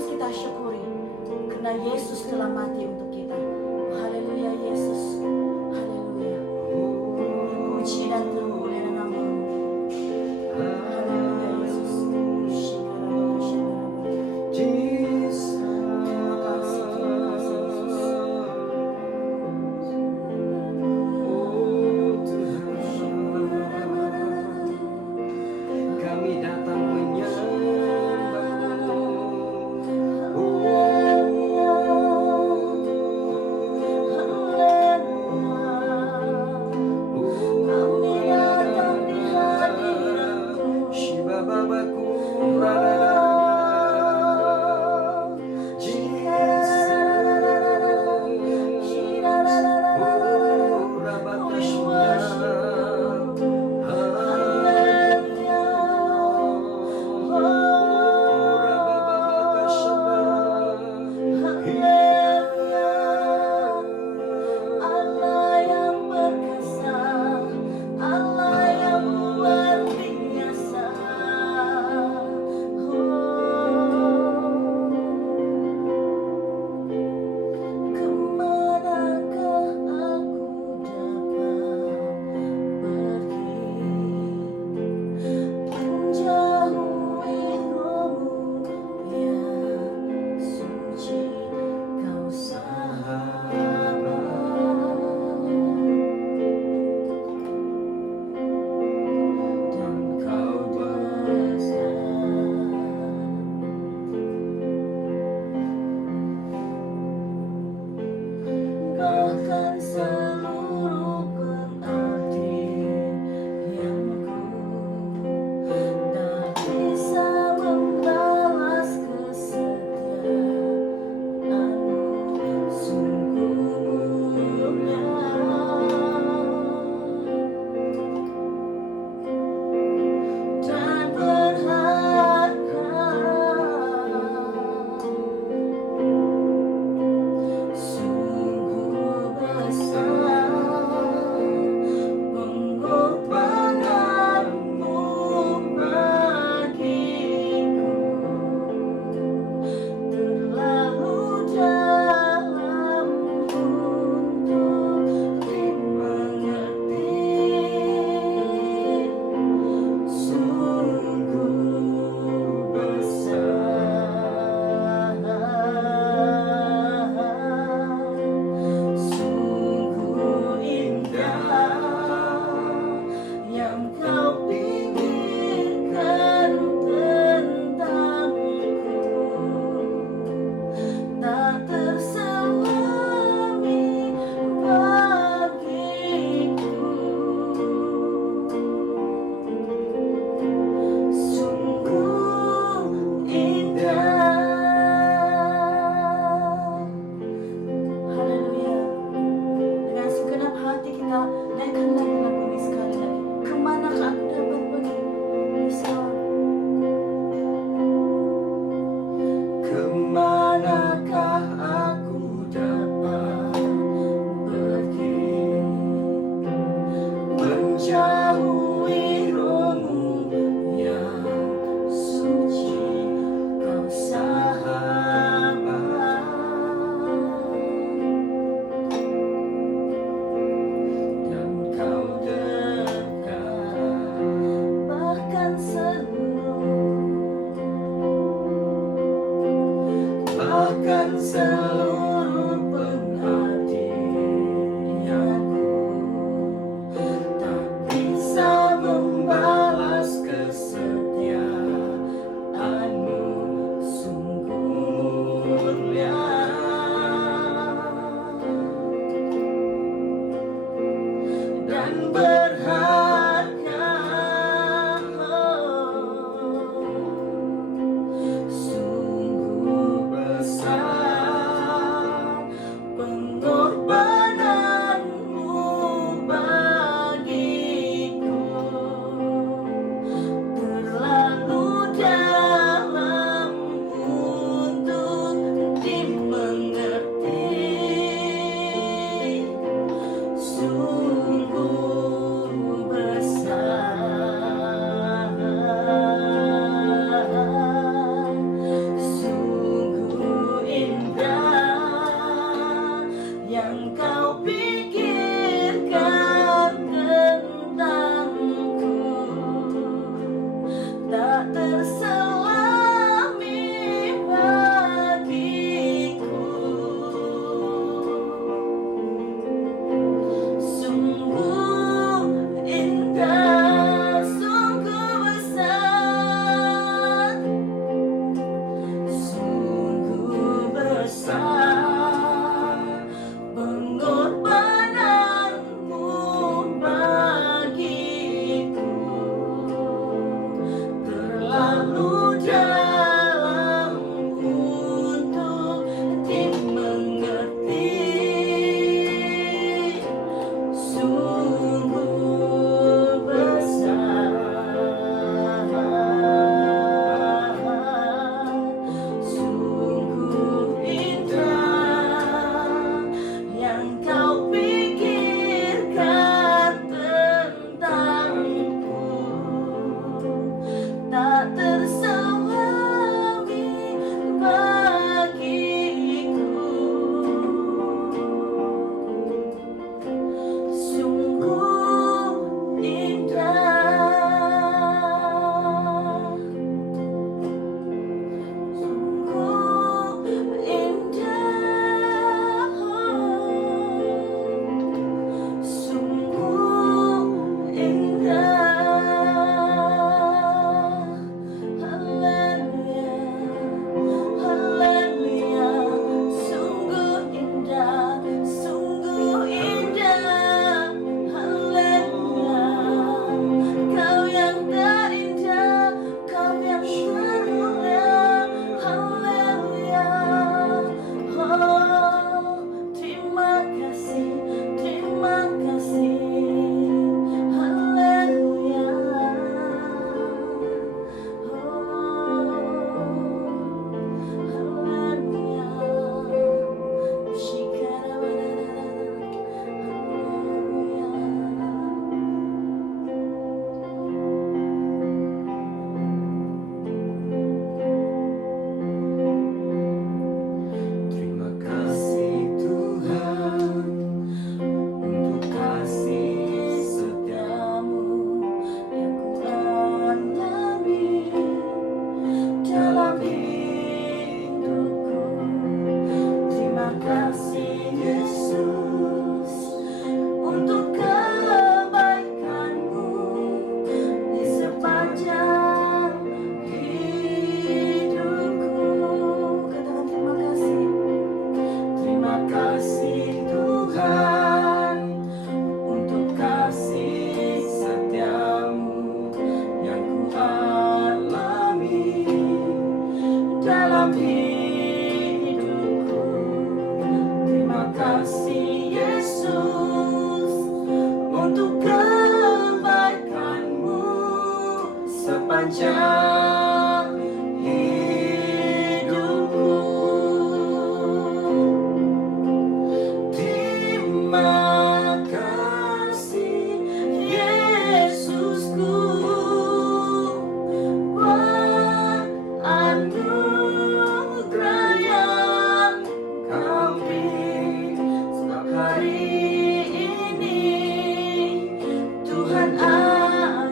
terus kita syukuri karena Yesus telah mati untuk kita. Haleluya Yesus. Haleluya. Puji dan terpuji namamu. Haleluya Yesus. Terima kasih Yesus. Kami datang menyembahmu. Shiva Babaku Allah yang perkasa, Allah yang luar biasa. Kemanakah aku dapat pergi menjauhi rohmu yang suci, kau sahabat. Dan kau bahkan seluruh pengabdianku tak bisa membalas kesetiaanmu, sungguh mulia. Dan berharga, sungguh besar pengorbananmu bagiku, terlalu dalam untuk dimengerti. Sungguh besar, sungguh indah yang kau pikirkan tentangku, tak terselami bagiku. Sungguh indah. Haleluya. Dengan segenap hati kita naikkan lagi lagu ini sekali lagi. Kemanakah aku dapat pergi? Yes, Lord. Kemanakah aku dapat pergi menjauhi rohmu yang suci, kau sahabat. Dan kau dekat, Bahkan seluruh pengabdianku tak bisa membalas kesetiaanmu, sungguh mulia. Dan berharga, sungguh besar pengorbananmu bagiku, terlalu dalam untuk dimengerti. sepanjang hidupku. Terima kasih Yesusku buat anugerah yang Kau beri setiap hari ini. Tuhan adakan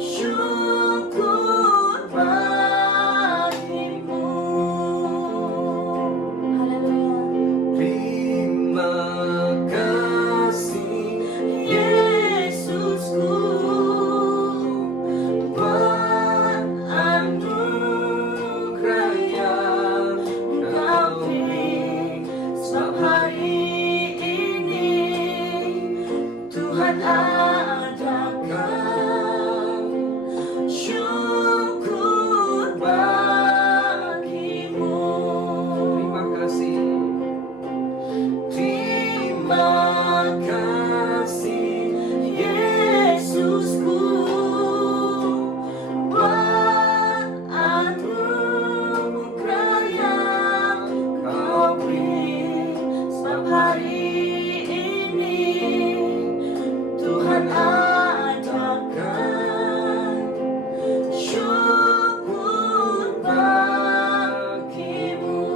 syukur bagimu. Haleluya. Terima kasih Yesusku buat anugerah yang Kau beri setiap hari ini. Tuhan adakan syukur bagimu. Terima kasih. Terima kasih Yesusku buat anugerah yang Kau beri setiap hari ini. Tuhan adakan syukur bagimu.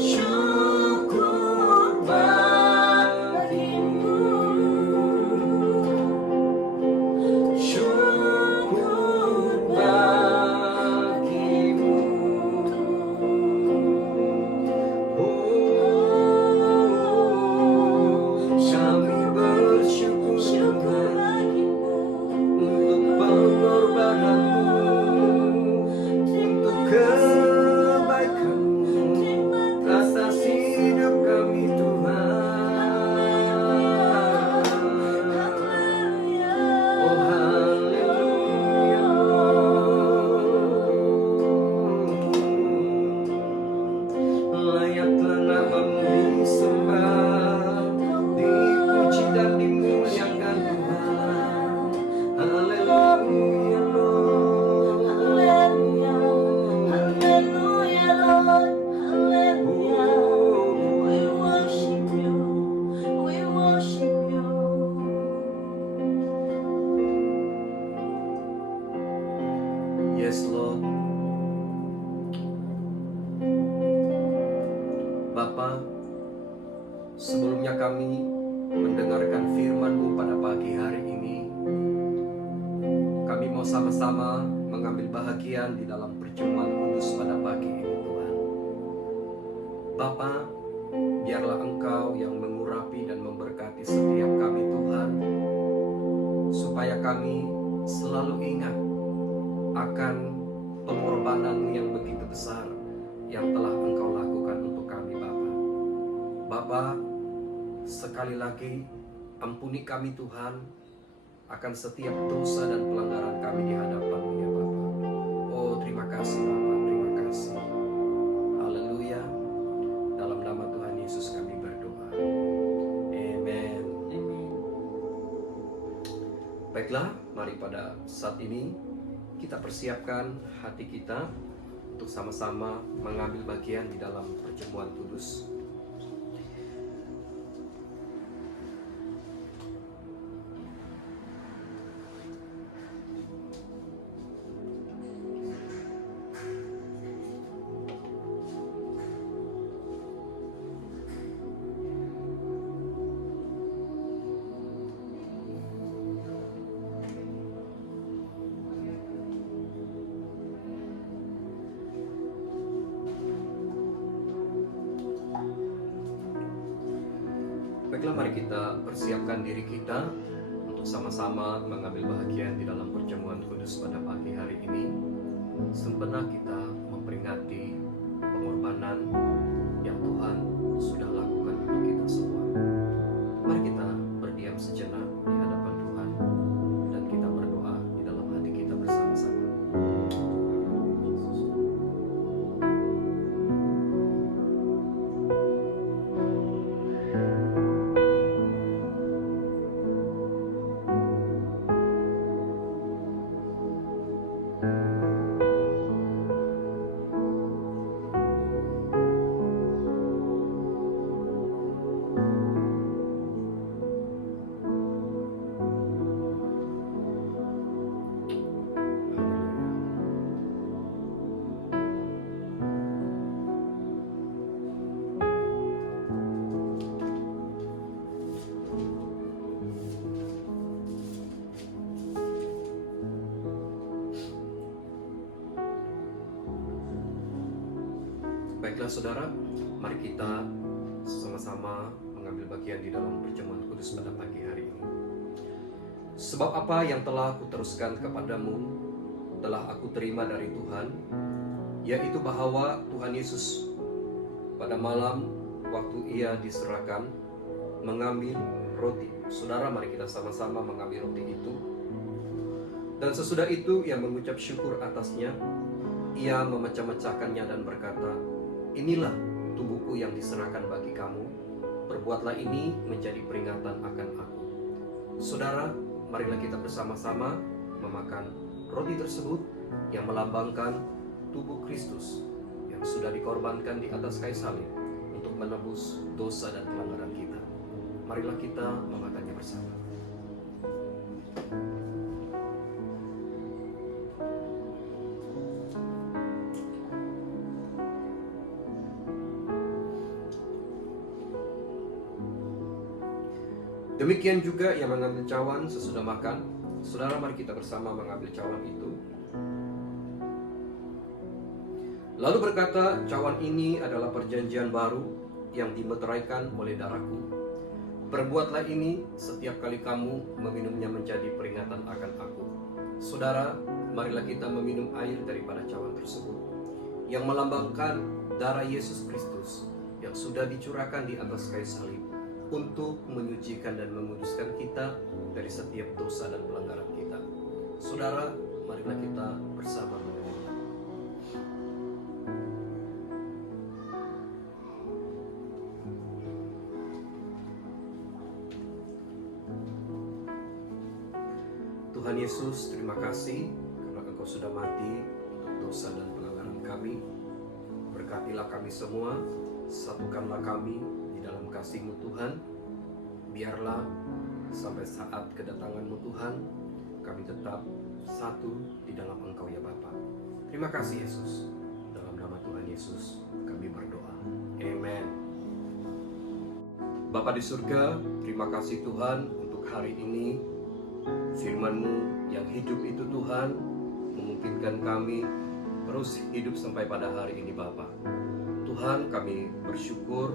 Syukur bagimu. Syukur bagimu. Kami bersyukur untuk pengorbananmu, untuk kebaikanmu atas hidup kami Tuhan. Oh haleluya. Layaklah namamu disembah, dipuji dan dimuliakan Tuhan. Haleluya Lord. Haleluya. Haleluya Lord. Haleluya. We worship you. We worship you. Yes Lord. Bapa, sebelumnya kami mendengarkan firman-Mu pada pagi hari ini. Kami mau sama-sama mengambil bahagian di dalam perjamuan kudus pada pagi ini Tuhan. Bapa, biarlah Engkau yang mengurapi dan memberkati setiap kami Tuhan, supaya kami selalu ingat akan pengorbanan yang begitu besar yang telah Engkau lakukan untuk kami Bapa. Bapa, sekali lagi ampuni kami Tuhan akan setiap dosa dan pelanggaran kami di hadapan-Mu ya Bapa. Oh terima kasih Bapa, terima kasih. Haleluya. Dalam nama Tuhan Yesus kami berdoa. Amen. Baiklah, mari pada saat ini kita persiapkan hati kita untuk sama-sama mengambil bagian di dalam perjamuan kudus. Baiklah, mari kita persiapkan diri kita untuk sama-sama mengambil bahagian di dalam perjamuan kudus pada pagi hari ini. Sempena kita memperingati pengorbanan yang Tuhan sudah lakukan untuk kita semua. Mari kita berdiam sejenak di hadapan Tuhan dan kita berdoa di dalam hati kita bersama-sama. Baiklah saudara, mari kita sama-sama mengambil bagian di dalam perjamuan kudus pada pagi hari ini. Sebab apa yang telah aku teruskan kepadamu telah aku terima dari Tuhan, yaitu bahwa Tuhan Yesus pada malam waktu ia diserahkan mengambil roti. Saudara, mari kita sama-sama mengambil roti itu. Dan sesudah itu ia mengucap syukur atasnya. Ia memecah-mecahkannya dan berkata, "Inilah tubuhku yang diserahkan bagi kamu. Perbuatlah ini menjadi peringatan akan aku." Saudara, marilah kita bersama-sama memakan roti tersebut yang melambangkan tubuh Kristus yang sudah dikorbankan di atas kayu salib untuk menebus dosa dan pelanggaran kita. Marilah kita memakannya bersama. Demikian juga yang mengambil cawan sesudah makan. Saudara, mari kita bersama mengambil cawan itu. Lalu berkata, "Cawan ini adalah perjanjian baru yang dimeteraikan oleh darahku. Perbuatlah ini setiap kali kamu meminumnya menjadi peringatan akan aku." Saudara, marilah kita meminum air daripada cawan tersebut yang melambangkan darah Yesus Kristus yang sudah dicurahkan di atas kayu salib untuk menyucikan dan menguduskan kita dari setiap dosa dan pelanggaran kita. Saudara, marilah kita bersama meminumnya. Tuhan Yesus, terima kasih karena Engkau sudah mati untuk dosa dan pelanggaran kami. Berkatilah kami semua, satukanlah kami di dalam kasih-Mu Tuhan. Biarlah sampai saat kedatangan-Mu Tuhan, kami tetap satu di dalam Engkau ya Bapa. Terima kasih Yesus. Dalam nama Tuhan Yesus kami berdoa. Amen. Bapa di surga, terima kasih Tuhan untuk hari ini. Firman-Mu yang hidup itu Tuhan memungkinkan kami terus hidup sampai pada hari ini Bapa. Tuhan, kami bersyukur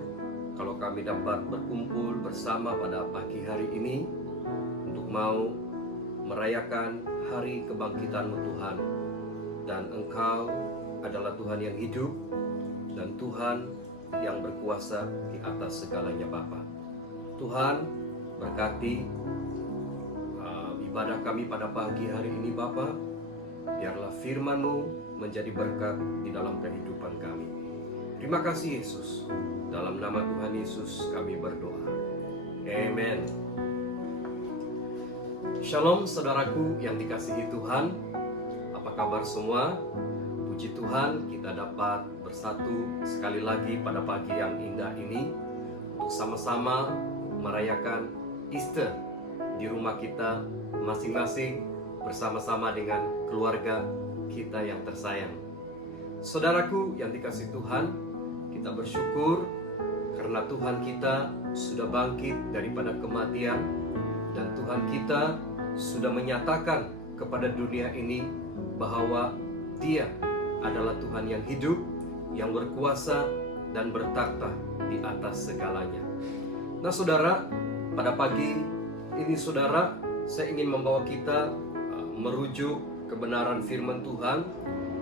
kalau kami dapat berkumpul bersama pada pagi hari ini untuk mau merayakan hari kebangkitan-Mu Tuhan. Dan Engkau adalah Tuhan yang hidup dan Tuhan yang berkuasa di atas segalanya Bapa. Tuhan, berkati ibadah kami pada pagi hari ini Bapa. Biarlah firman-Mu menjadi berkat di dalam kehidupan kami. Terima kasih Yesus. Dalam nama Tuhan Yesus kami berdoa. Amen. Shalom saudaraku yang dikasihi Tuhan. Apa kabar semua? Puji Tuhan, kita dapat bersatu sekali lagi pada pagi yang indah ini untuk sama-sama merayakan Easter di rumah kita masing-masing bersama-sama dengan keluarga kita yang tersayang. Saudaraku yang dikasihi Tuhan, kita bersyukur karena Tuhan kita sudah bangkit daripada kematian dan Tuhan kita sudah menyatakan kepada dunia ini bahwa Dia adalah Tuhan yang hidup, yang berkuasa dan bertakhta di atas segalanya. Nah saudara, pada pagi ini saudara, saya ingin membawa kita merujuk kebenaran firman Tuhan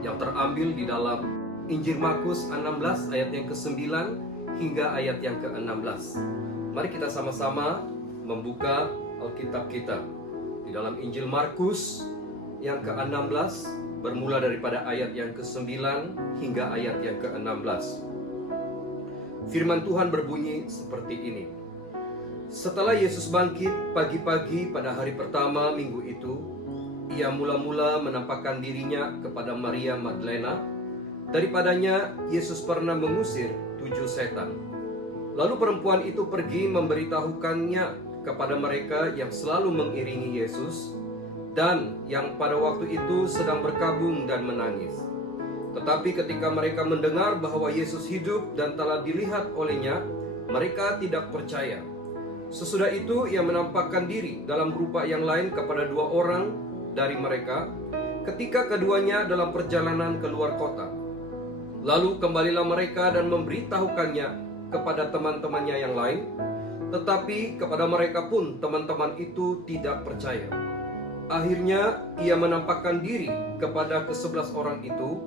yang terambil di dalam Injil Markus 16 ayat yang ke-9 hingga ayat yang ke-16. Mari kita sama-sama membuka Alkitab kita di dalam Injil Markus yang ke-16 bermula daripada ayat yang ke-9 hingga ayat yang ke-16. Firman Tuhan berbunyi seperti ini. Setelah Yesus bangkit pagi-pagi pada hari pertama minggu itu, Ia mula-mula menampakkan dirinya kepada Maria Magdalena. Daripadanya Yesus pernah mengusir 7 setan. Lalu perempuan itu pergi memberitahukannya kepada mereka yang selalu mengiringi Yesus dan yang pada waktu itu sedang berkabung dan menangis. Tetapi ketika mereka mendengar bahwa Yesus hidup dan telah dilihat olehnya, mereka tidak percaya. Sesudah itu Ia menampakkan diri dalam rupa yang lain kepada 2 orang dari mereka ketika keduanya dalam perjalanan keluar kota. Lalu kembalilah mereka dan memberitahukannya kepada teman-temannya yang lain, tetapi kepada mereka pun teman-teman itu tidak percaya. Akhirnya ia menampakkan diri kepada ke-11 orang itu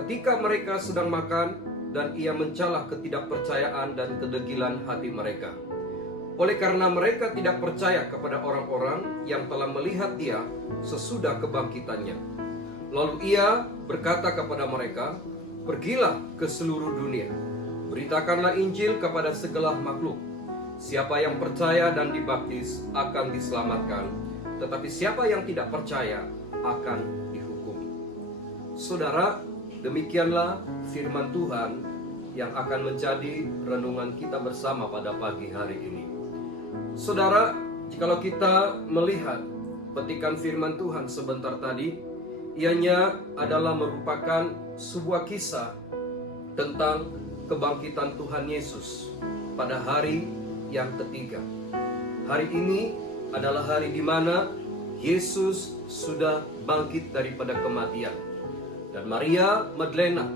ketika mereka sedang makan, dan ia mencalah ketidakpercayaan dan kedegilan hati mereka. Oleh karena mereka tidak percaya kepada orang-orang yang telah melihat dia sesudah kebangkitannya. Lalu ia berkata kepada mereka, "Pergilah ke seluruh dunia, beritakanlah Injil kepada segala makhluk. Siapa yang percaya dan dibaptis akan diselamatkan, tetapi siapa yang tidak percaya akan dihukum." Saudara, demikianlah firman Tuhan yang akan menjadi renungan kita bersama pada pagi hari ini. Saudara, jikalau kita melihat petikan firman Tuhan sebentar tadi, ianya adalah merupakan sebuah kisah tentang kebangkitan Tuhan Yesus pada hari yang ketiga. Hari ini adalah hari di mana Yesus sudah bangkit daripada kematian. Dan Maria Magdalena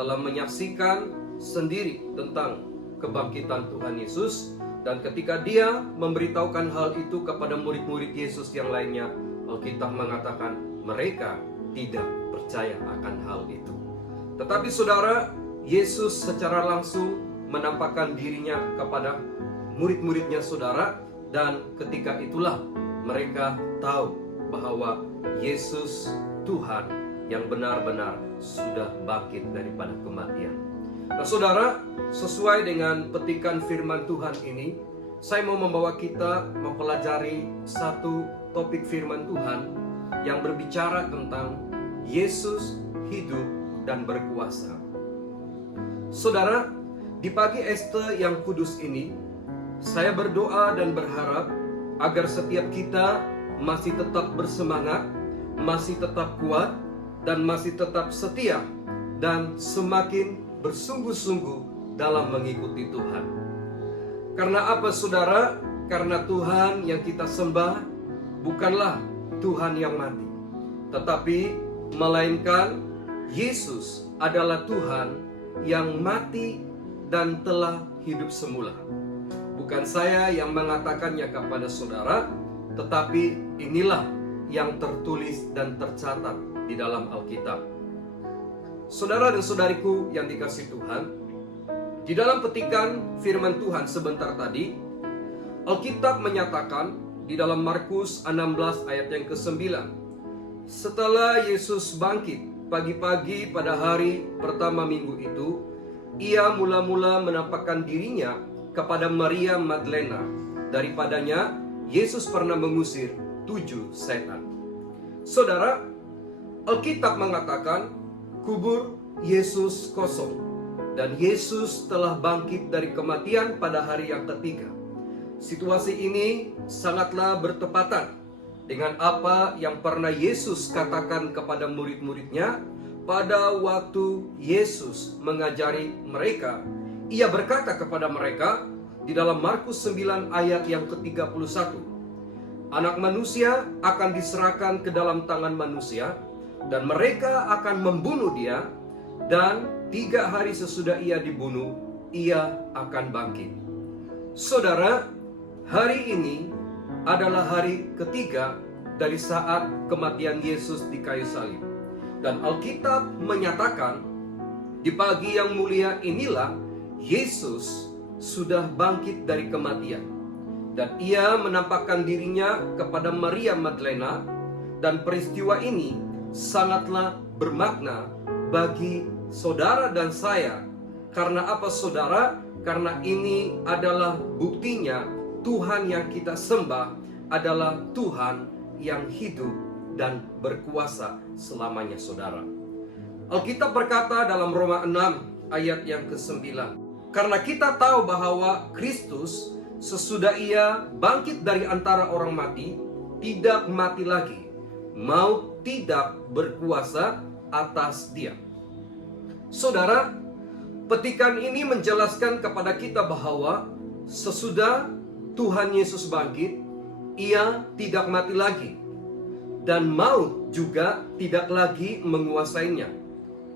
telah menyaksikan sendiri tentang kebangkitan Tuhan Yesus. Dan ketika dia memberitahukan hal itu kepada murid-murid Yesus yang lainnya, Alkitab mengatakan mereka tidak percaya akan hal itu. Tetapi saudara, Yesus secara langsung menampakkan dirinya kepada murid-muridnya saudara. Dan ketika itulah mereka tahu bahwa Yesus Tuhan yang benar-benar sudah bangkit daripada kematian. Nah saudara, sesuai dengan petikan firman Tuhan ini, saya mau membawa kita mempelajari satu topik firman Tuhan yang berbicara tentang Yesus hidup dan berkuasa. Saudara, di pagi Esta yang kudus ini, saya berdoa dan berharap agar setiap kita masih tetap bersemangat, masih tetap kuat, dan masih tetap setia, dan semakin bersungguh-sungguh dalam mengikuti Tuhan. Karena apa saudara? Karena Tuhan yang kita sembah bukanlah Tuhan yang mati, tetapi melainkan Yesus adalah Tuhan yang mati dan telah hidup semula. Bukan saya yang mengatakannya kepada saudara, tetapi inilah yang tertulis dan tercatat di dalam Alkitab. Saudara dan saudariku yang dikasihi Tuhan, di dalam petikan firman Tuhan sebentar tadi, Alkitab menyatakan di dalam Markus 16 ayat yang ke-9, setelah Yesus bangkit pagi-pagi pada hari pertama minggu itu, ia mula-mula menampakkan dirinya kepada Maria Magdalena. Daripadanya Yesus pernah mengusir 7 setan. Saudara, Alkitab mengatakan kubur Yesus kosong, dan Yesus telah bangkit dari kematian pada hari yang ketiga. Situasi ini sangatlah bertepatan dengan apa yang pernah Yesus katakan kepada murid-muridnya pada waktu Yesus mengajari mereka. Ia berkata kepada mereka di dalam Markus 9 ayat yang ke-31, Anak manusia akan diserahkan ke dalam tangan manusia, dan mereka akan membunuh dia, dan 3 hari sesudah ia dibunuh, ia akan bangkit. Saudara, hari ini adalah hari ketiga dari saat kematian Yesus di kayu salib. Dan Alkitab menyatakan di pagi yang mulia inilah Yesus sudah bangkit dari kematian. Dan ia menampakkan dirinya kepada Maria Magdalena, dan peristiwa ini sangatlah bermakna bagi saudara dan saya. Karena apa saudara? Karena ini adalah buktinya Tuhan yang kita sembah adalah Tuhan yang hidup dan berkuasa selamanya saudara. Alkitab berkata dalam Roma 6 ayat yang ke-9, karena kita tahu bahwa Kristus sesudah ia bangkit dari antara orang mati, tidak mati lagi, maut tidak berkuasa atas dia. Saudara, petikan ini menjelaskan kepada kita bahwa sesudah Tuhan Yesus bangkit, ia tidak mati lagi, dan maut juga tidak lagi menguasainya.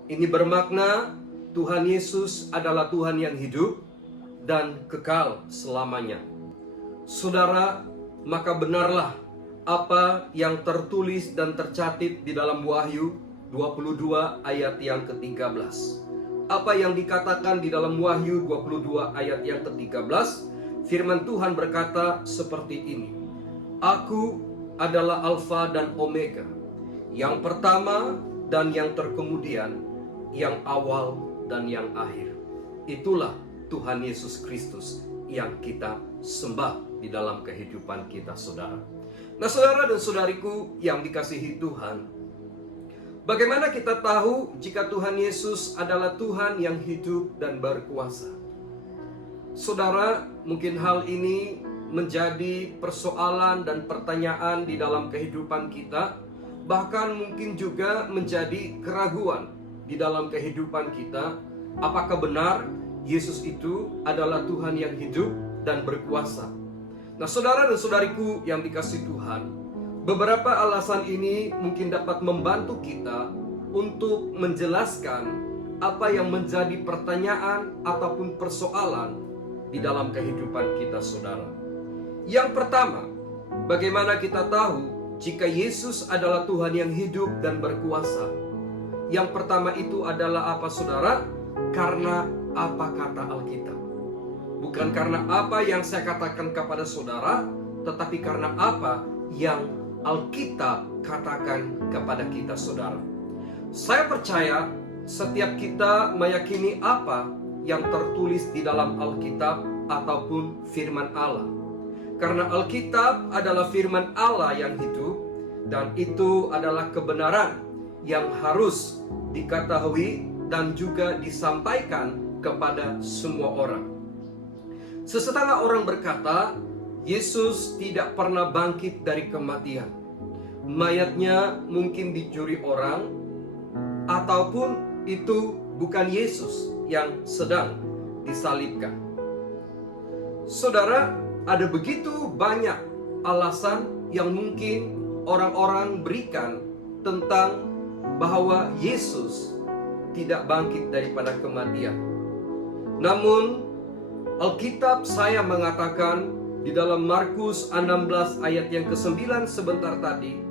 Ini bermakna Tuhan Yesus adalah Tuhan yang hidup dan kekal selamanya. Saudara, maka benarlah apa yang tertulis dan tercatat di dalam Wahyu 22 ayat yang ke-13. Apa yang dikatakan di dalam Wahyu 22 ayat yang ke-13, firman Tuhan berkata seperti ini. Aku adalah Alfa dan Omega, yang pertama dan yang terkemudian, yang awal dan yang akhir. Itulah Tuhan Yesus Kristus yang kita sembah di dalam kehidupan kita, saudara. Nah, saudara dan saudariku yang dikasihi Tuhan, bagaimana kita tahu jika Tuhan Yesus adalah Tuhan yang hidup dan berkuasa? Saudara, mungkin hal ini menjadi persoalan dan pertanyaan di dalam kehidupan kita, bahkan mungkin juga menjadi keraguan di dalam kehidupan kita. Apakah benar Yesus itu adalah Tuhan yang hidup dan berkuasa? Nah, saudara dan saudariku yang dikasihi Tuhan, beberapa alasan ini mungkin dapat membantu kita untuk menjelaskan apa yang menjadi pertanyaan ataupun persoalan di dalam kehidupan kita, saudara. Yang pertama, bagaimana kita tahu jika Yesus adalah Tuhan yang hidup dan berkuasa? Yang pertama itu adalah apa, saudara? Karena apa kata Alkitab. Bukan karena apa yang saya katakan kepada saudara, tetapi karena apa yang Alkitab katakan kepada kita, saudara. Saya percaya setiap kita meyakini apa yang tertulis di dalam Alkitab ataupun firman Allah. Karena Alkitab adalah firman Allah yang hidup, dan itu adalah kebenaran yang harus diketahui dan juga disampaikan kepada semua orang. Sesetengah orang berkata, Yesus tidak pernah bangkit dari kematian. Mayatnya mungkin dicuri orang, ataupun itu bukan Yesus yang sedang disalibkan. Saudara, ada begitu banyak alasan yang mungkin orang-orang berikan tentang bahwa Yesus tidak bangkit daripada kematian. Namun Alkitab saya mengatakan di dalam Markus 16 ayat yang ke-9 sebentar tadi,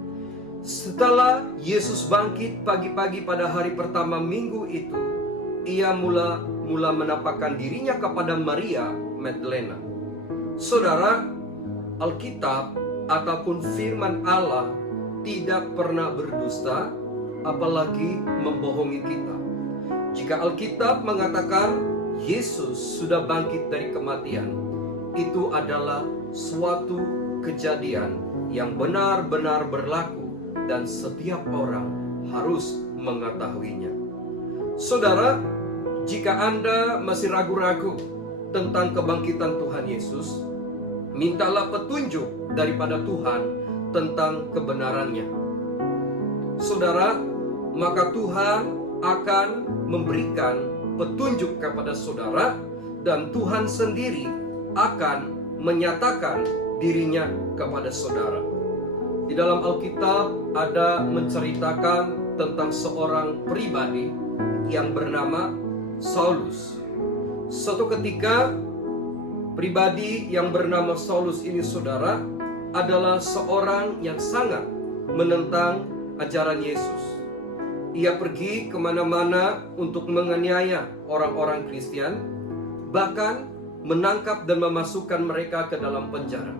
setelah Yesus bangkit pagi-pagi pada hari pertama minggu itu, ia mula menampakkan dirinya kepada Maria Magdalena. Saudara, Alkitab ataupun firman Allah tidak pernah berdusta, apalagi membohongi kita. Jika Alkitab mengatakan Yesus sudah bangkit dari kematian, itu adalah suatu kejadian yang benar-benar berlaku dan setiap orang harus mengetahuinya. Saudara, jika Anda masih ragu-ragu tentang kebangkitan Tuhan Yesus, mintalah petunjuk daripada Tuhan tentang kebenarannya. Saudara, maka Tuhan akan memberikan petunjuk kepada saudara, dan Tuhan sendiri akan menyatakan dirinya kepada saudara. Di dalam Alkitab ada menceritakan tentang seorang pribadi yang bernama Saulus. Suatu ketika, pribadi yang bernama Saulus ini, saudara, adalah seorang yang sangat menentang ajaran Yesus. Ia pergi kemana-mana untuk menganiaya orang-orang Kristen, bahkan menangkap dan memasukkan mereka ke dalam penjara.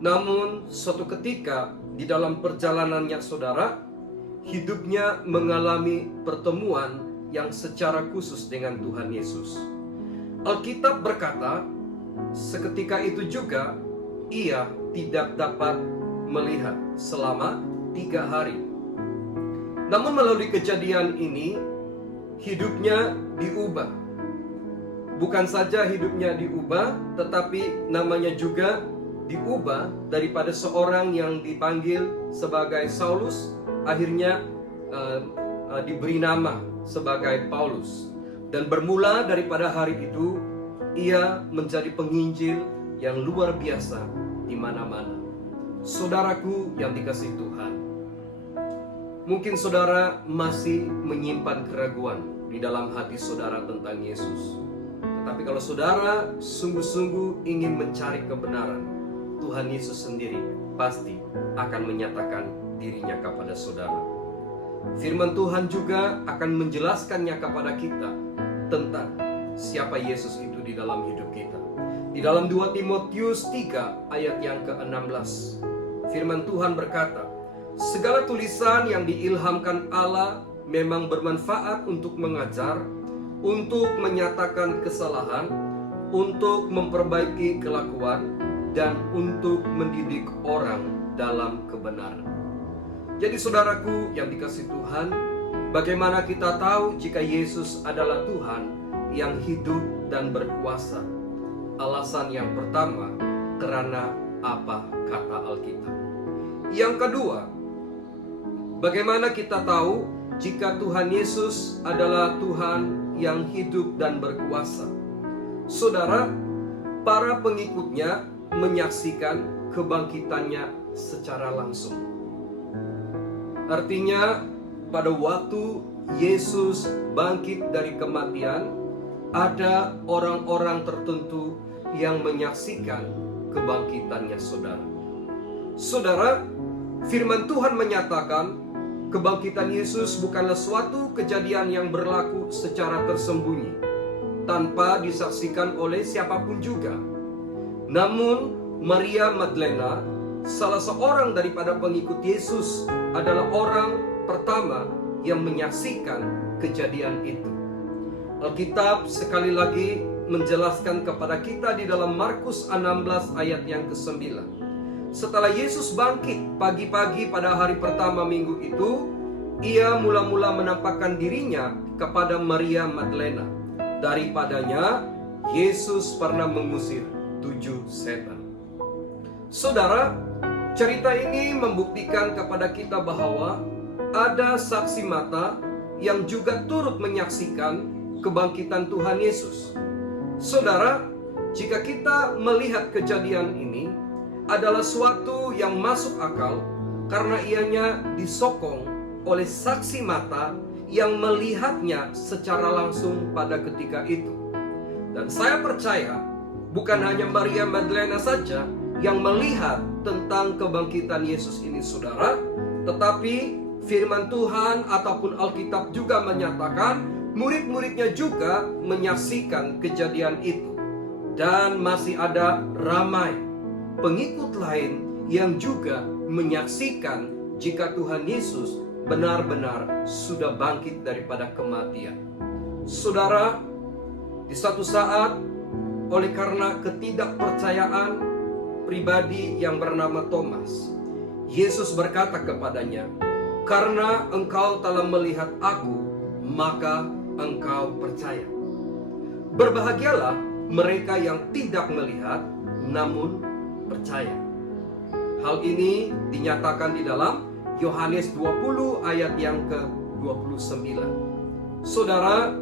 Namun suatu ketika di dalam perjalanannya, saudara, hidupnya mengalami pertemuan yang secara khusus dengan Tuhan Yesus. Alkitab berkata, seketika itu juga ia tidak dapat melihat selama 3 hari. Namun melalui kejadian ini, hidupnya diubah. Bukan saja hidupnya diubah, tetapi namanya juga diubah daripada seorang yang dipanggil sebagai Saulus, akhirnya diberi nama sebagai Paulus. Dan bermula daripada hari itu, ia menjadi penginjil yang luar biasa di mana-mana. Saudaraku yang dikasihi Tuhan, Mungkin saudara masih menyimpan keraguan di dalam hati saudara tentang Yesus. Tetapi kalau saudara sungguh-sungguh ingin mencari kebenaran, Tuhan Yesus sendiri pasti akan menyatakan dirinya kepada saudara. Firman Tuhan juga akan menjelaskannya kepada kita tentang siapa Yesus itu di dalam hidup kita. Di dalam 2 Timotius 3 ayat yang ke-16, firman Tuhan berkata, segala tulisan yang diilhamkan Allah memang bermanfaat untuk mengajar, untuk menyatakan kesalahan, untuk memperbaiki kelakuan, dan untuk mendidik orang dalam kebenaran. Jadi saudaraku yang dikasihi Tuhan, bagaimana kita tahu jika Yesus adalah Tuhan yang hidup dan berkuasa? Alasan yang pertama, karena apa kata Alkitab. Yang kedua, bagaimana kita tahu jika Tuhan Yesus adalah Tuhan yang hidup dan berkuasa? Saudara, para pengikutnya menyaksikan kebangkitannya secara langsung. Artinya, pada waktu Yesus bangkit dari kematian, ada orang-orang tertentu yang menyaksikan kebangkitannya saudara. Saudara, firman Tuhan menyatakan kebangkitan Yesus bukanlah suatu kejadian yang berlaku secara tersembunyi, tanpa disaksikan oleh siapapun juga. Namun, Maria Magdalena, salah seorang daripada pengikut Yesus, adalah orang pertama yang menyaksikan kejadian itu. Alkitab sekali lagi menjelaskan kepada kita di dalam Markus 16 ayat yang ke-9. Setelah Yesus bangkit pagi-pagi pada hari pertama minggu itu, ia mula-mula menampakkan dirinya kepada Maria Magdalena. Daripadanya, Yesus pernah mengusir 7 setan. Saudara, cerita ini membuktikan kepada kita bahwa ada saksi mata yang juga turut menyaksikan kebangkitan Tuhan Yesus. Saudara, jika kita melihat kejadian ini adalah suatu yang masuk akal karena ianya disokong oleh saksi mata yang melihatnya secara langsung pada ketika itu. Dan saya percaya bukan hanya Maria Magdalena saja yang melihat tentang kebangkitan Yesus ini saudara, tetapi firman Tuhan ataupun Alkitab juga menyatakan murid-muridnya juga menyaksikan kejadian itu. Dan masih ada ramai pengikut lain yang juga menyaksikan jika Tuhan Yesus benar-benar sudah bangkit daripada kematian. Saudara, di suatu saat oleh karena ketidakpercayaan pribadi yang bernama Thomas, Yesus berkata kepadanya, "Karena engkau telah melihat aku, maka engkau percaya." Berbahagialah mereka yang tidak melihat namun percaya. Hal ini dinyatakan di dalam Yohanes 20 ayat yang ke-29. Saudara,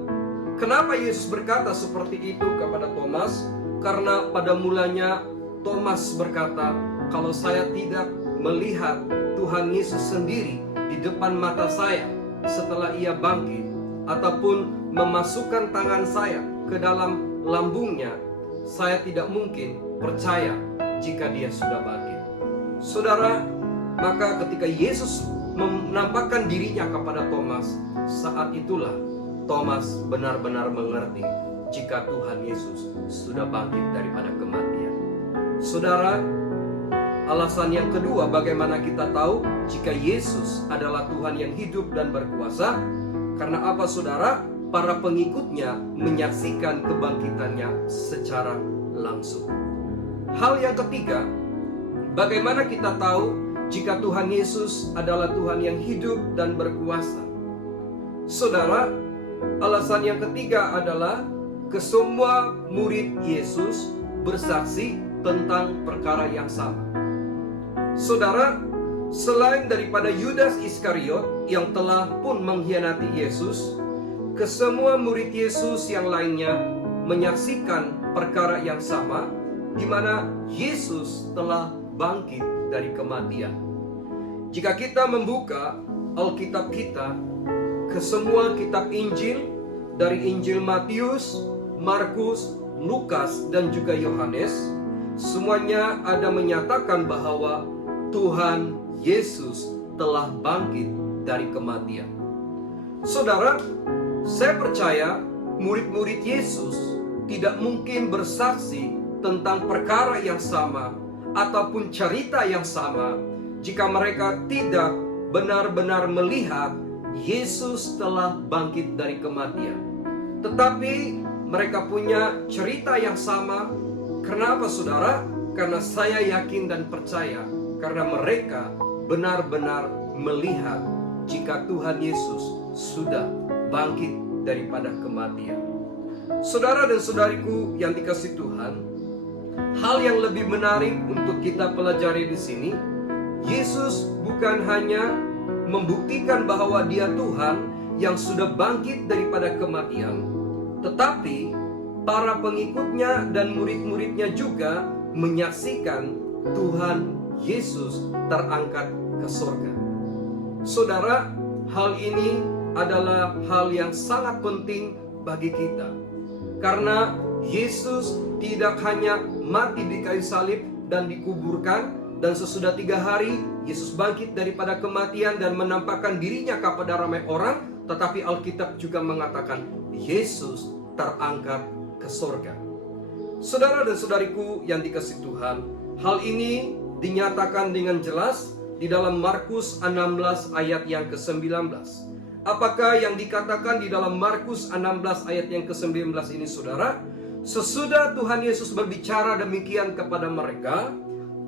kenapa Yesus berkata seperti itu kepada Thomas? Karena pada mulanya Thomas berkata, "Kalau saya tidak melihat Tuhan Yesus sendiri di depan mata saya setelah ia bangkit, ataupun memasukkan tangan saya ke dalam lambungnya, saya tidak mungkin percaya jika dia sudah bangkit." Saudara, maka ketika Yesus menampakkan dirinya kepada Thomas, saat itulah Thomas benar-benar mengerti jika Tuhan Yesus sudah bangkit daripada kematian. Saudara, alasan yang kedua bagaimana kita tahu jika Yesus adalah Tuhan yang hidup dan berkuasa? Karena apa saudara? Para pengikutnya menyaksikan kebangkitannya secara langsung. Hal yang ketiga, bagaimana kita tahu jika Tuhan Yesus adalah Tuhan yang hidup dan berkuasa? Saudara, alasan yang ketiga adalah kesemua murid Yesus bersaksi tentang perkara yang sama. Saudara, selain daripada Yudas Iskariot yang telah pun mengkhianati Yesus, kesemua murid Yesus yang lainnya menyaksikan perkara yang sama, di mana Yesus telah bangkit dari kematian. Jika kita membuka Alkitab kita ke semua kitab Injil, dari Injil Matius, Markus, Lukas, dan juga Yohanes, semuanya ada menyatakan bahwa Tuhan Yesus telah bangkit dari kematian. Saudara, saya percaya murid-murid Yesus tidak mungkin bersaksi tentang perkara yang sama ataupun cerita yang sama jika mereka tidak benar-benar melihat Yesus telah bangkit dari kematian. Tetapi mereka punya cerita yang sama. Kenapa, saudara? Karena saya yakin dan percaya, karena mereka benar-benar melihat jika Tuhan Yesus sudah bangkit daripada kematian. Saudara dan saudariku yang dikasihi Tuhan, hal yang lebih menarik untuk kita pelajari di sini, Yesus bukan hanya membuktikan bahwa Dia Tuhan yang sudah bangkit daripada kematian, tetapi para pengikutnya dan murid-muridnya juga menyaksikan Tuhan Yesus terangkat ke surga. Saudara, hal ini adalah hal yang sangat penting bagi kita, karena Yesus tidak hanya mati di kayu salib dan dikuburkan, dan sesudah 3 hari Yesus bangkit daripada kematian dan menampakkan dirinya kepada ramai orang, tetapi Alkitab juga mengatakan Yesus terangkat ke surga. Saudara dan saudariku yang dikasihi Tuhan, hal ini dinyatakan dengan jelas di dalam Markus 16 ayat yang ke-19. Apakah yang dikatakan di dalam Markus 16 ayat yang ke-19 ini, saudara? Sesudah Tuhan Yesus berbicara demikian kepada mereka,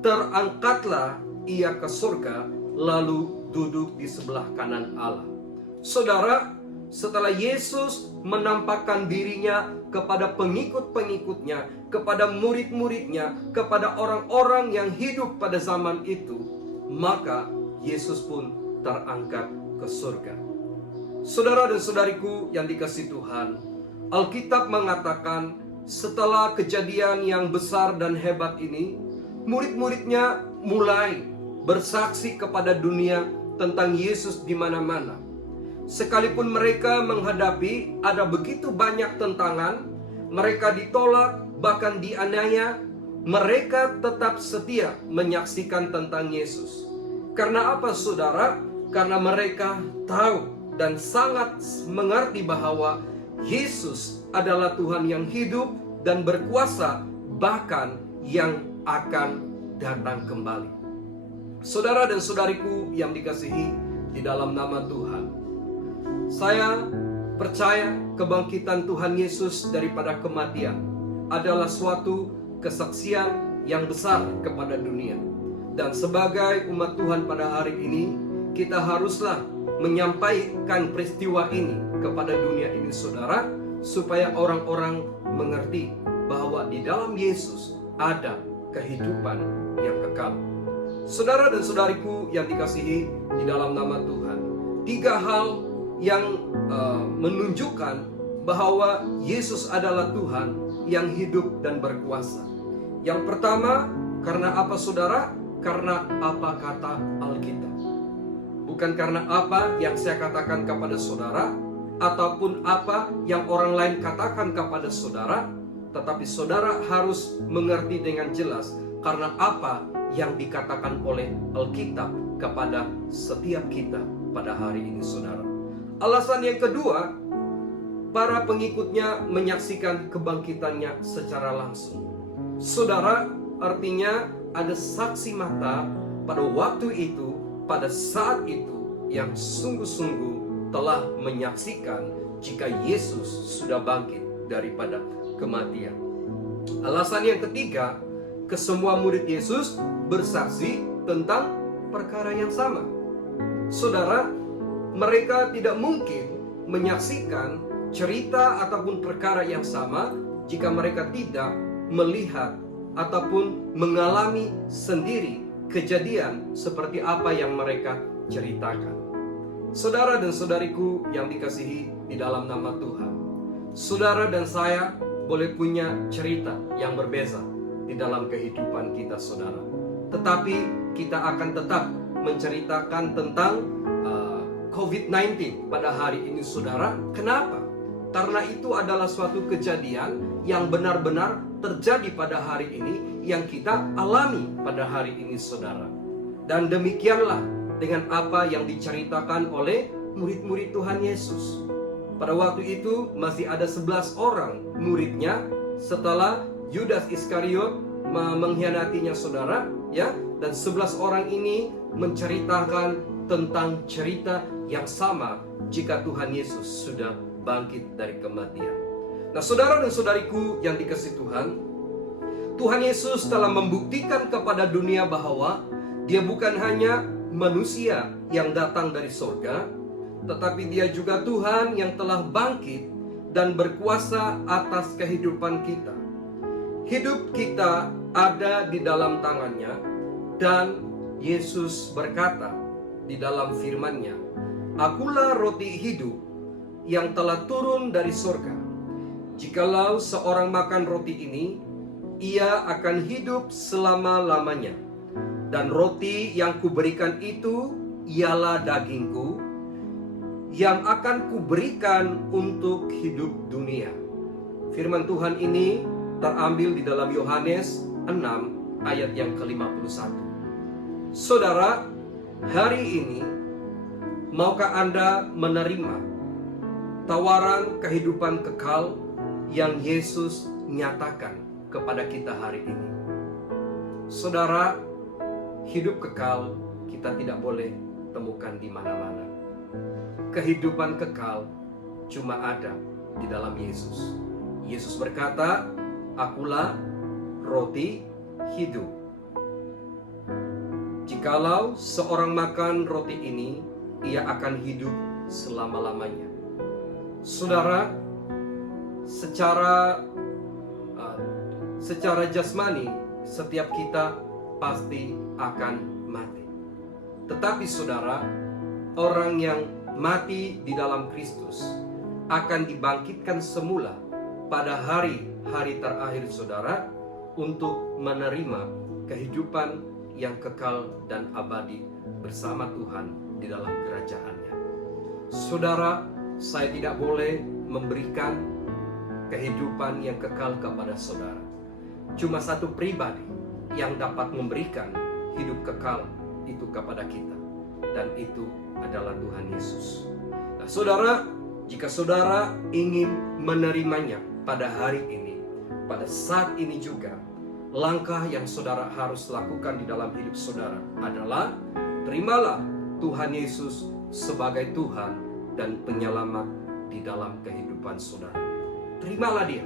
terangkatlah ia ke surga, lalu duduk di sebelah kanan Allah. Saudara, setelah Yesus menampakkan dirinya kepada pengikut-pengikutnya, kepada murid-muridnya, kepada orang-orang yang hidup pada zaman itu, maka Yesus pun terangkat ke surga. Saudara dan saudariku yang dikasihi Tuhan, Alkitab mengatakan setelah kejadian yang besar dan hebat ini, murid-muridnya mulai bersaksi kepada dunia tentang Yesus di mana-mana. Sekalipun mereka menghadapi ada begitu banyak tentangan, mereka ditolak, bahkan dianiaya, mereka tetap setia menyaksikan tentang Yesus. Karena apa, saudara? Karena mereka tahu dan sangat mengerti bahwa Yesus adalah Tuhan yang hidup dan berkuasa, bahkan yang akan datang kembali. Saudara dan saudariku yang dikasihi di dalam nama Tuhan, saya percaya kebangkitan Tuhan Yesus daripada kematian adalah suatu kesaksian yang besar kepada dunia. Dan sebagai umat Tuhan pada hari ini, kita haruslah menyampaikan peristiwa ini kepada dunia ini, saudara, supaya orang-orang mengerti bahwa di dalam Yesus ada kehidupan yang kekal. Saudara dan saudariku yang dikasihi di dalam nama Tuhan, 3 hal yang menunjukkan bahwa Yesus adalah Tuhan yang hidup dan berkuasa. Yang pertama, karena apa, saudara? Karena apa kata Alkitab. Bukan karena apa yang saya katakan kepada saudara, ataupun apa yang orang lain katakan kepada saudara, tetapi saudara harus mengerti dengan jelas karena apa yang dikatakan oleh Alkitab kepada setiap kita pada hari ini, saudara. Alasan yang kedua, para pengikutnya menyaksikan kebangkitannya secara langsung. Saudara, artinya ada saksi mata pada waktu itu, pada saat itu, yang sungguh-sungguh telah menyaksikan jika Yesus sudah bangkit daripada kematian. Alasan yang ketiga, kesemua murid Yesus bersaksi tentang perkara yang sama. Saudara, mereka tidak mungkin menyaksikan cerita ataupun perkara yang sama jika mereka tidak melihat ataupun mengalami sendiri kejadian seperti apa yang mereka ceritakan. Saudara dan saudariku yang dikasihi di dalam nama Tuhan, saudara dan saya boleh punya cerita yang berbeza di dalam kehidupan kita, saudara. Tetapi kita akan tetap menceritakan tentang COVID-19 pada hari ini, saudara. Kenapa? Karena itu adalah suatu kejadian yang benar-benar terjadi pada hari ini, yang kita alami pada hari ini, saudara. Dan demikianlah dengan apa yang diceritakan oleh murid-murid Tuhan Yesus. Pada waktu itu masih ada 11 orang muridnya setelah Yudas Iskariot mengkhianatinya, saudara, ya. Dan 11 orang ini menceritakan tentang cerita yang sama jika Tuhan Yesus sudah bangkit dari kematian. Nah, saudara dan saudariku yang dikasihi Tuhan, Tuhan Yesus telah membuktikan kepada dunia bahwa Dia bukan hanya manusia yang datang dari surga, tetapi Dia juga Tuhan yang telah bangkit dan berkuasa atas kehidupan kita. Hidup kita ada di dalam tangannya, dan Yesus berkata di dalam firman-Nya, "Akulah roti hidup yang telah turun dari surga. Jikalau seorang makan roti ini, ia akan hidup selama-lamanya. Dan roti yang kuberikan itu ialah dagingku, yang akan kuberikan untuk hidup dunia." Firman Tuhan ini terambil di dalam Yohanes 6 ayat yang ke-51. Saudara, hari ini maukah Anda menerima tawaran kehidupan kekal yang Yesus nyatakan kepada kita hari ini? Saudara, hidup kekal kita tidak boleh temukan di mana-mana. Kehidupan kekal cuma ada di dalam Yesus. Yesus berkata, "Akulah roti hidup. Jikalau seorang makan roti ini, ia akan hidup selama-lamanya." Saudara, secara jasmani setiap kita pasti akan mati. Tetapi saudara, orang yang mati di dalam Kristus akan dibangkitkan semula pada hari-hari terakhir, saudara, untuk menerima kehidupan yang kekal dan abadi bersama Tuhan di dalam kerajaan-Nya. Saudara, saya tidak boleh memberikan kehidupan yang kekal kepada saudara. Cuma satu pribadi yang dapat memberikan hidup kekal itu kepada kita, dan itu adalah Tuhan Yesus. Nah, saudara, jika saudara ingin menerimanya pada hari ini, pada saat ini juga, langkah yang saudara harus lakukan di dalam hidup saudara adalah terimalah Tuhan Yesus sebagai Tuhan dan Penyelamat di dalam kehidupan saudara. Terimalah Dia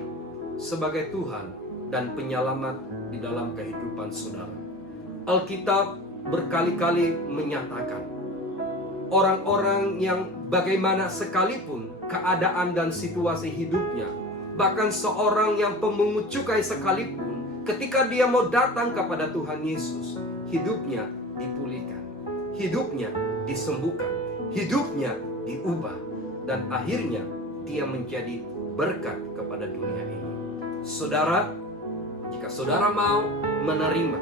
sebagai Tuhan dan Penyelamat di dalam kehidupan saudara. Alkitab berkali-kali menyatakan orang-orang yang bagaimana sekalipun keadaan dan situasi hidupnya, bahkan seorang yang pemungut cukai sekalipun, ketika dia mau datang kepada Tuhan Yesus, hidupnya dipulihkan, hidupnya disembuhkan, hidupnya diubah, dan akhirnya dia menjadi berkat kepada dunia ini. Saudara, jika saudara mau menerima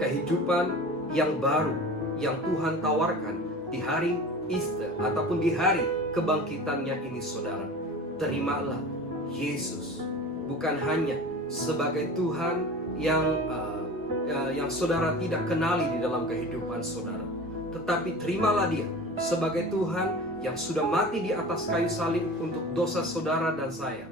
kehidupan yang baru yang Tuhan tawarkan di hari Easter ataupun di hari kebangkitannya ini, saudara, terimalah Yesus bukan hanya sebagai Tuhan yang saudara tidak kenali di dalam kehidupan saudara, tetapi terimalah Dia sebagai Tuhan yang sudah mati di atas kayu salib untuk dosa saudara dan saya,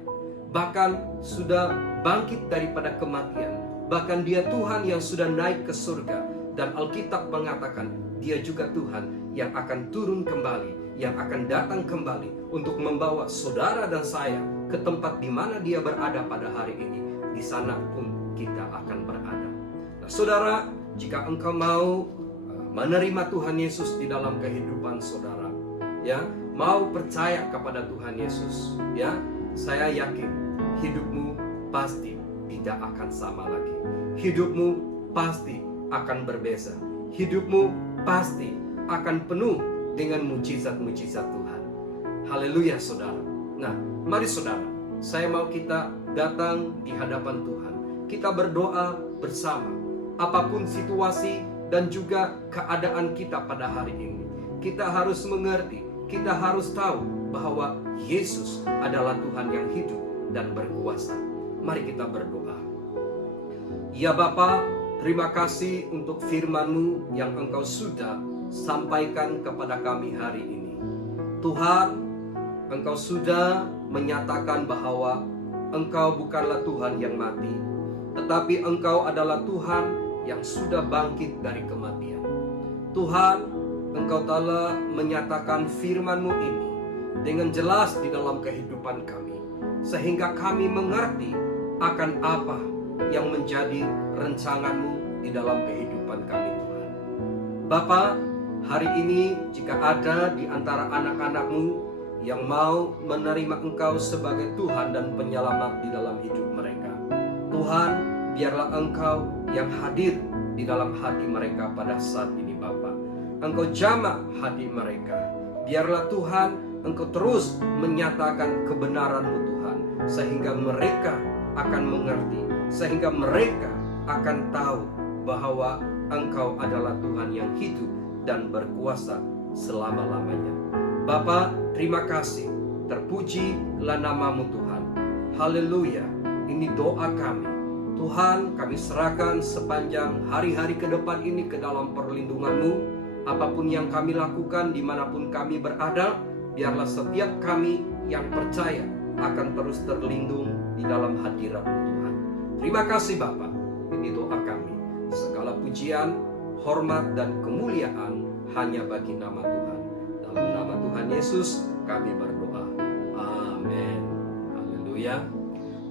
bahkan sudah bangkit daripada kematian, bahkan Dia Tuhan yang sudah naik ke surga, dan Alkitab mengatakan Dia juga Tuhan yang akan turun kembali, yang akan datang kembali untuk membawa saudara dan saya ke tempat di mana Dia berada pada hari ini. Di sana pun kita akan berada. Nah, saudara, jika engkau mau menerima Tuhan Yesus di dalam kehidupan saudara, ya, mau percaya kepada Tuhan Yesus, ya, saya yakin hidupmu pasti tidak akan sama lagi. Hidupmu pasti akan berbeza. Hidupmu pasti akan penuh dengan mujizat-mujizat Tuhan. Haleluya, saudara. Nah, mari saudara, saya mau kita datang di hadapan Tuhan. Kita berdoa bersama. Apapun situasi dan juga keadaan kita pada hari ini, kita harus mengerti kita harus tahu bahwa Yesus adalah Tuhan yang hidup dan berkuasa. Mari kita berdoa. Ya Bapa, terima kasih untuk firman-Mu yang Engkau sudah sampaikan kepada kami hari ini. Tuhan, Engkau sudah menyatakan bahwa Engkau bukanlah Tuhan yang mati, tetapi Engkau adalah Tuhan yang sudah bangkit dari kematian. Tuhan, Engkau telah menyatakan firman-Mu ini dengan jelas di dalam kehidupan kami, sehingga kami mengerti akan apa yang menjadi rancangan-Mu di dalam kehidupan kami, Tuhan. Bapa, hari ini jika ada di antara anak-anak-Mu yang mau menerima Engkau sebagai Tuhan dan penyelamat di dalam hidup mereka, Tuhan, biarlah Engkau yang hadir di dalam hati mereka pada saat ini, Bapa. Engkau jamah hati mereka. Biarlah Tuhan, Engkau terus menyatakan kebenaran-Mu, Tuhan, sehingga mereka akan mengerti, sehingga mereka akan tahu bahwa Engkau adalah Tuhan yang hidup dan berkuasa selama-lamanya. Bapa, terima kasih. Terpujilah nama-Mu, Tuhan. Haleluya. Ini doa kami. Tuhan, kami serahkan sepanjang hari-hari ke depan ini ke dalam perlindungan-Mu. Apapun yang kami lakukan, dimanapun kami berada, biarlah setiap kami yang percaya akan terus terlindung di dalam hadirat-Mu, Tuhan. Terima kasih Bapa. Ini doa kami. Segala pujian, hormat, dan kemuliaan hanya bagi nama Tuhan. Dalam nama Tuhan Yesus kami berdoa. Amin. Haleluya.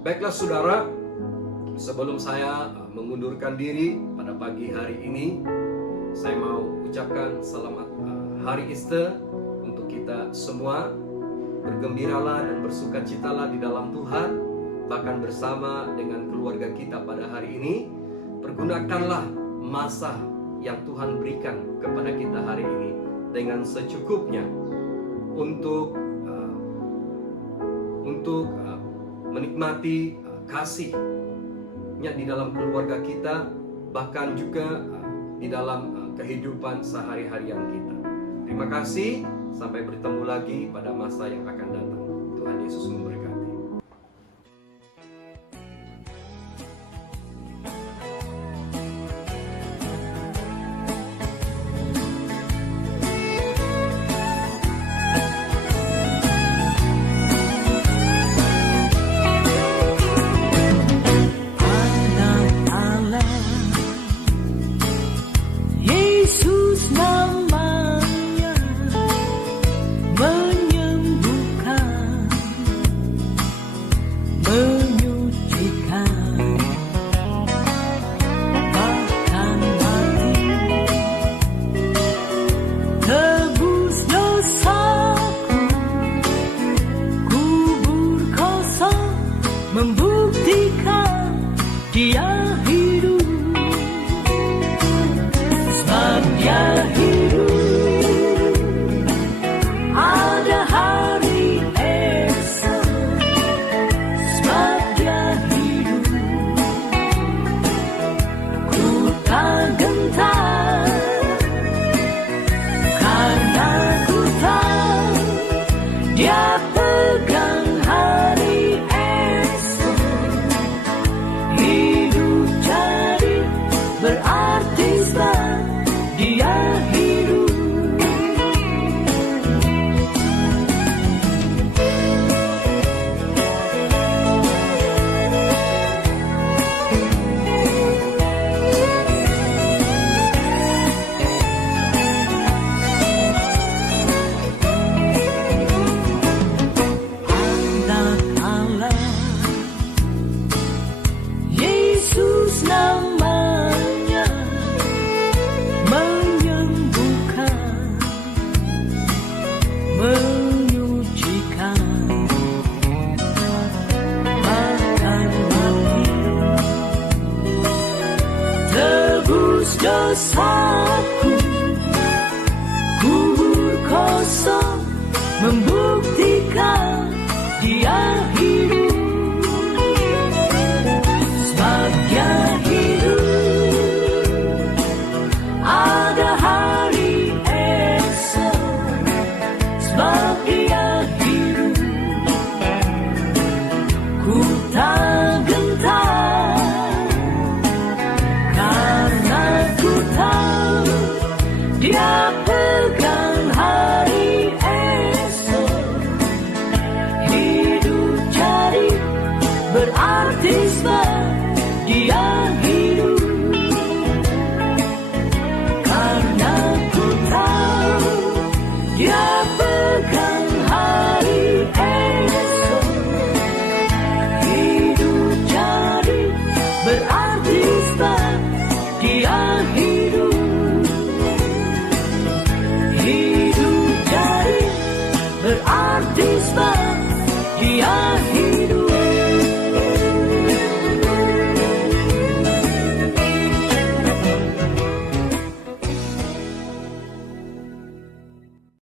Baiklah saudara, sebelum saya mengundurkan diri pada pagi hari ini, saya mau ucapkan selamat hari Easter untuk kita semua. Bergembiralah dan bersukacitalah di dalam Tuhan, bahkan bersama dengan keluarga kita pada hari ini. Pergunakanlah masa yang Tuhan berikan kepada kita hari ini dengan secukupnya untuk menikmati kasih-Nya di dalam keluarga kita, bahkan juga di dalam kehidupan sehari-harian kita. Terima kasih, sampai bertemu lagi pada masa yang akan datang. Tuhan Yesus memberkati. berarti setia.